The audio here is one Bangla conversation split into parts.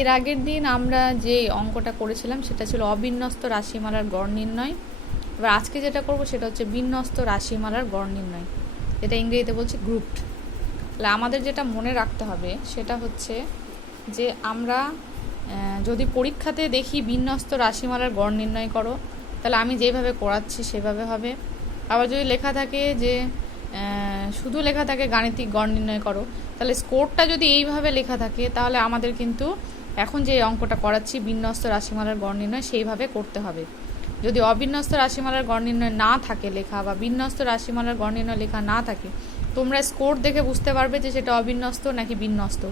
এর আগের দিন আমরা যে অঙ্কটা করেছিলাম সেটা ছিল অবিন্যস্ত রাশিমালার গড় নির্ণয়। এবার আজকে যেটা করব সেটা হচ্ছে বিন্যস্ত রাশিমালার গড় নির্ণয়, যেটা ইংরেজিতে বলছি গ্রুপড। তাহলে আমাদের যেটা মনে রাখতে হবে সেটা হচ্ছে যে আমরা যদি পরীক্ষাতে দেখি বিন্যস্ত রাশিমালার গড় নির্ণয় করো, তাহলে আমি যেভাবে করাচ্ছি সেভাবে হবে। আবার যদি লেখা থাকে যে শুধু লেখা থাকে গাণিতিক গড় নির্ণয় করো, তাহলে স্কোরটা যদি এইভাবে লেখা থাকে তাহলে আমাদের কিন্তু এখন যে অঙ্কটা করাচ্ছি বিন্যস্ত রাশিমালার গড় নির্ণয় সেইভাবে করতে হবে। যদি অবিন্যস্ত রাশিমালার গড় নির্ণয় না থাকে লেখা বা বিন্যস্ত রাশিমালার গড় নির্ণয় লেখা না থাকে, তোমরা স্কোর দেখে বুঝতে পারবে যে সেটা অবিন্যস্ত নাকি বিন্যস্ত।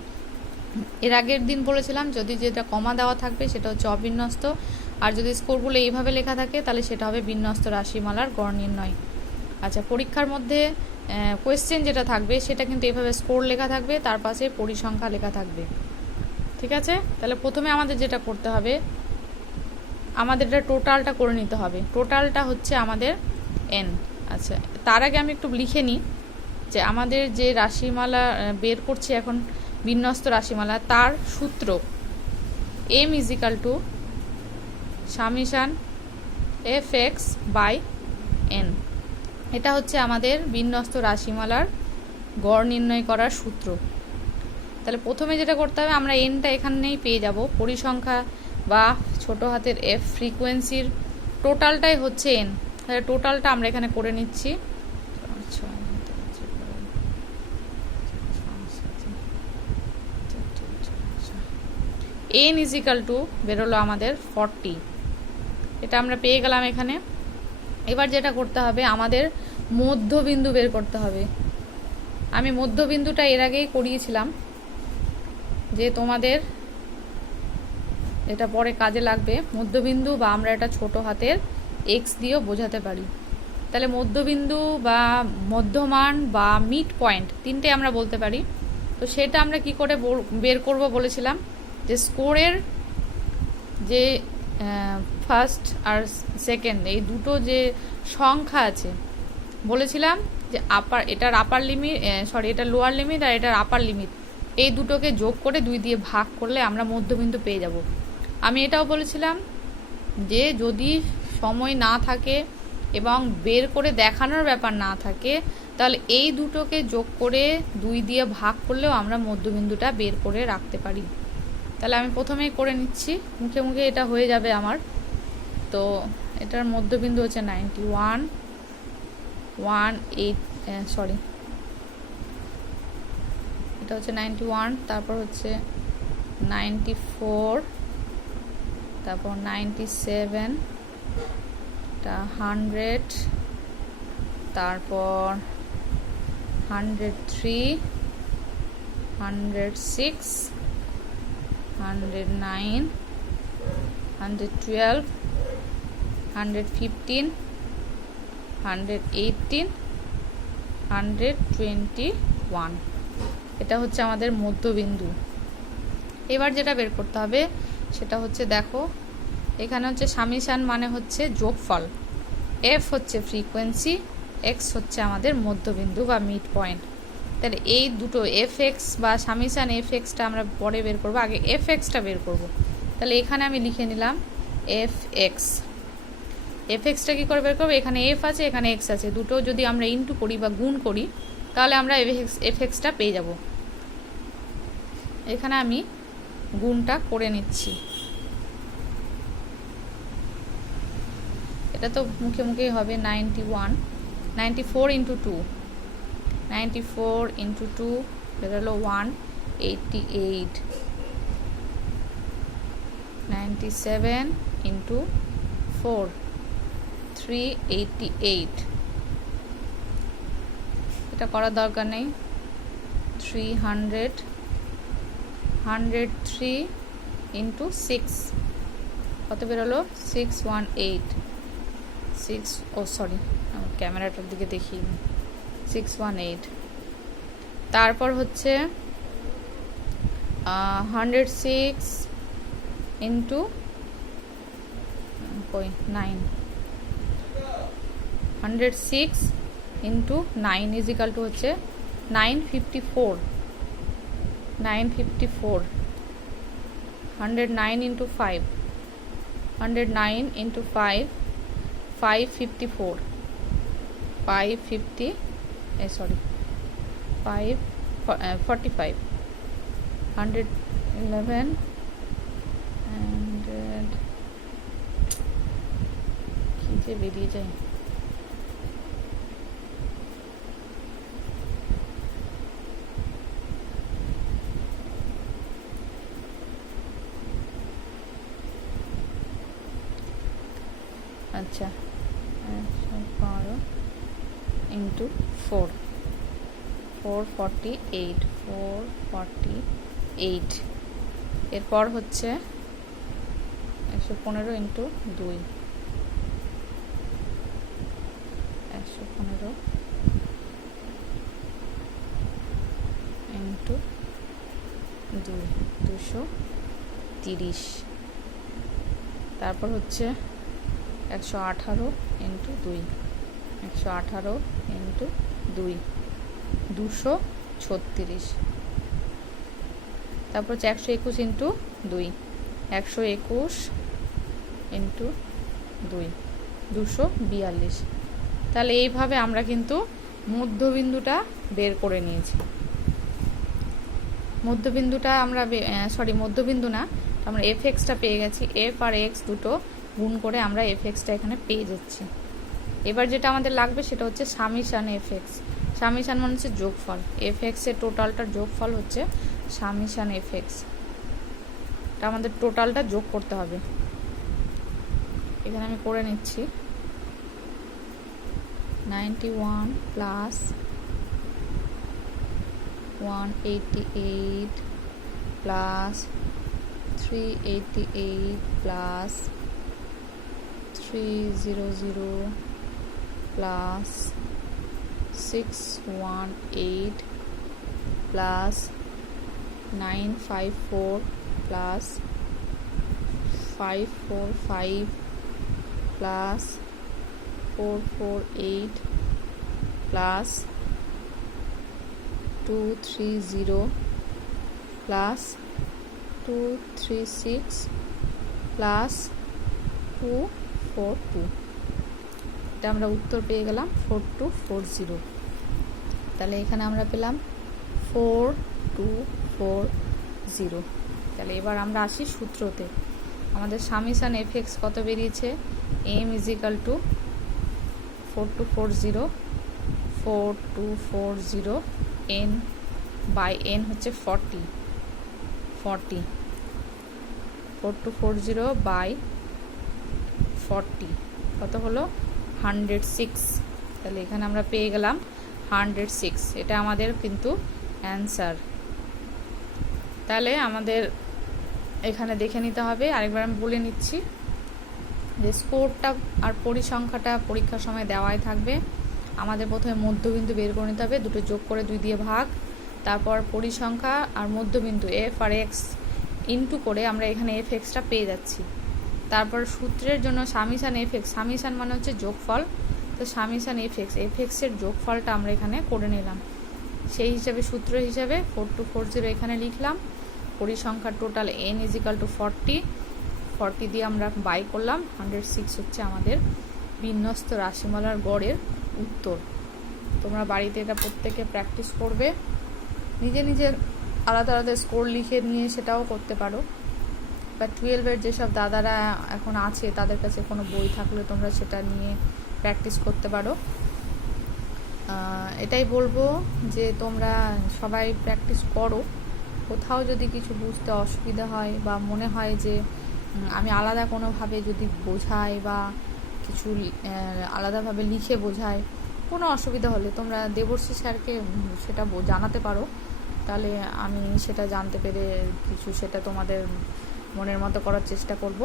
এর আগের দিন বলেছিলাম যদি যেটা কমা দেওয়া থাকবে সেটা হচ্ছে অবিন্যস্ত, আর যদি স্কোরগুলো এইভাবে লেখা থাকে তাহলে সেটা হবে বিন্যস্ত রাশিমালার গড় নির্ণয়। আচ্ছা, পরীক্ষার মধ্যে কোয়েশ্চেন যেটা থাকবে সেটা কিন্তু এইভাবে স্কোর লেখা থাকবে, তার পাশে পরিসংখ্যা লেখা থাকবে। ঠিক আছে, তাহলে প্রথমে আমাদের যেটা করতে হবে, আমাদের এটা টোটালটা করে নিতে হবে। টোটালটা হচ্ছে আমাদের এন। আচ্ছা, তার আগে আমি একটু লিখে নিই যে আমাদের যে রাশিমালা বের করছি এখন বিন্যস্ত রাশিমালা, তার সূত্র M equal to summation F X by N. এটা হচ্ছে আমাদের বিন্যস্ত রাশিমালার গড় নির্ণয় করার সূত্র। তাহলে প্রথমে যেটা করতে হবে, আমরা এনটা এখানেই পেয়ে যাব, পরিসংখ্যা বা ছোট হাতের এফ ফ্রিকোয়েন্সির টোটালটাই হচ্ছে এন। তাহলে টোটালটা আমরা এখানে করে নিচ্ছি। এন ইজিক্যাল টু বেরোলো আমাদের 40, এটা আমরা পেয়ে গেলাম এখানে। এবার যেটা করতে হবে, আমাদের মধ্যবিন্দু বের করতে হবে। আমি মধ্যবিন্দুটা এর আগেই করিয়েছিলাম, যে তোমাদের এটা পরে কাজে লাগবে। মধ্যবিন্দু বা আমরা এটা ছোট হাতের এক্স দিয়েও বোঝাতে পারি। তাহলে মধ্যবিন্দু বা মধ্যমান বা মিড পয়েন্ট তিনটে আমরা বলতে পারি। তো সেটা আমরা কি করে বের করব বলেছিলাম, যে স্কোরের যে ফার্স্ট আর সেকেন্ড এই দুটো যে সংখ্যা আছে, বলেছিলাম যে এটার আপার লিমিট, এটার লোয়ার লিমিট আর এটার আপার লিমিট, এই দুটোকে যোগ করে 2 দিয়ে ভাগ করলে আমরা মধ্যবিন্দু পেয়ে যাব। আমি এটাও বলেছিলাম যে যদি সময় না থাকে এবং বের করে দেখানোর ব্যাপার না থাকে, তাহলে এই দুটোকে যোগ করে 2 দিয়ে ভাগ করলেও আমরা মধ্যবিন্দুটা বের করে রাখতে পারি। তাহলে আমি প্রথমেই করে নিচ্ছি, মুখে মুখে এটা হয়ে যাবে আমার। তো এটার মধ্যবিন্দু হচ্ছে 91, এটা হচ্ছে 91, তারপর হচ্ছে 94, তারপর 97, এটা 100, তারপর 103, 106, 109, 112, 115, 118, 121। এটা হচ্ছে আমাদের মধ্যবিন্দু। এবার যেটা বের করতে হবে সেটা হচ্ছে, দেখো এখানে হচ্ছে সামিশান মানে হচ্ছে যোগফল, এফ হচ্ছে ফ্রিকোয়েন্সি, এক্স হচ্ছে আমাদের মধ্যবিন্দু বা মিড পয়েন্ট। তাহলে এই দুটো এফ এক্স বা সামিশান এফ এক্সটা আমরা পরে বের করবো, আগে এফ এক্সটা বের করব। তাহলে এখানে আমি লিখে নিলাম এফ এক্স। এফ এক্সটা কী করে বের করবো, এখানে এফ আছে এখানে এক্স আছে, দুটো যদি আমরা ইনটু করি বা গুণ করি তাহলে আমরা এফ এক্সটা পেয়ে যাব। এখানে আমি গুণটা করে নিচ্ছি, এটা তো মুখে মুখেই হবে। 94 ইন্টু 2, 94 ইন্টু 2 বেরোলো 188, 97 ইন্টু 4 388, এটা করার দরকার নেই। 300, 103 ইন্টু 6 কত বেরোলো 618, ক্যামেরাটার দিকে দেখি, 618। তারপর হচ্ছে 106 ইন্টু 9, 106 ইন্টু 9 ইজিক্যাল টু হচ্ছে 954, 109 into 5, 109 into 5, 554, 550, sorry, 45, 111 and কি যে বেরিয়ে যায়। আচ্ছা 112 ইন্টু 4, 448, 448। এরপর হচ্ছে 115 ইন্টু 2, 115 ইন্টু 2, 230। তারপর হচ্ছে 118 ইন্টু 2, 118 ইন্টু 2, 236। তারপর হচ্ছে 121 ইন্টু 2, 121 ইন্টু 2, 242। তাহলে এইভাবে আমরা কিন্তু মধ্যবিন্দুটা বের করে নিয়েছি। মধ্যবিন্দুটা আমরা মধ্যবিন্দু না, আমরা এফ এক্সটা পেয়ে গেছি। এফ আর এক্স দুটো গুণ করে আমরা এফ এক্সটা এখানে পেয়ে যাচ্ছি। এবার যেটা আমাদের লাগবে সেটা হচ্ছে সামিশান এফ এক্স। সামিশান মানে হচ্ছে যোগফল। এফ এক্সের টোটালটার যোগফল হচ্ছে সামিশান এফ এক্স। এটা আমাদের টোটালটা যোগ করতে হবে। এখানে আমি করে নিচ্ছি 91 plus 188 plus 388 plus 300 plus 618 plus 954 plus 545 plus 448 plus 230 plus 236 plus 242। এটা আমরা উত্তর পেয়ে গেলাম 4240। তাহলে এখানে আমরা পেলাম 4240। তাহলে এবার আমরা আসি সূত্রতে। আমাদের সামিশান এফ এক্স কত বেরিয়েছে? M is equal to 4240, 4240 N by N হচ্ছে 40, 4240 বাই 40 কত হলো? 106। তাহলে এখানে আমরা পেয়ে গেলাম 106। এটা আমাদের কিন্তু অ্যান্সার। তাহলে আমাদের এখানে দেখে নিতে হবে, আরেকবার আমি বলে নিচ্ছি যে স্কোরটা আর পরিসংখ্যাটা পরীক্ষার সময় দেওয়াই থাকবে। আমাদের প্রথমে মধ্যবিন্দু বের করে নিতে হবে, দুটো যোগ করে 2 দিয়ে ভাগ, তারপর পরিসংখ্যা আর মধ্যবিন্দু এফ আর এক্স ইনটু করে আমরা এখানে এফ এক্সটা পেয়ে যাচ্ছি। তারপর সূত্রের জন্য সামিশান এফ এক্স, সামিশান মানে হচ্ছে যোগফল, তো সামিশান এফ এক্সের যোগফলটা আমরা এখানে করে নিলাম। সেই হিসাবে সূত্র হিসাবে 4240 এখানে লিখলাম। পরিসংখ্যার total N is equal to 40 দিয়ে আমরা বাই করলাম। 106 হচ্ছে আমাদের বিন্যস্ত রাশিমালার গড়ের উত্তর। তোমরা বাড়িতে এটা প্রত্যেকে প্র্যাকটিস করবে, নিজে নিজের আলাদা আলাদা স্কোর লিখে নিয়ে সেটাও করতে পারো। বা 12-এর যেসব দাদারা এখন আছে তাদের কাছে কোনো বই থাকলে তোমরা সেটা নিয়ে প্র্যাকটিস করতে পারো। এটাই বলবো যে তোমরা সবাই প্র্যাকটিস করো। কোথাও যদি কিছু বুঝতে অসুবিধা হয় বা মনে হয় যে আমি আলাদা কোনোভাবে যদি বোঝাই বা কিছু আলাদাভাবে লিখে বোঝাই, কোনো অসুবিধা হলে তোমরা দেবশ্রী স্যারকে সেটা জানাতে পারো। তাহলে আমি সেটা জানতে পেরে কিছু সেটা তোমাদের মনের মতো করার চেষ্টা করব।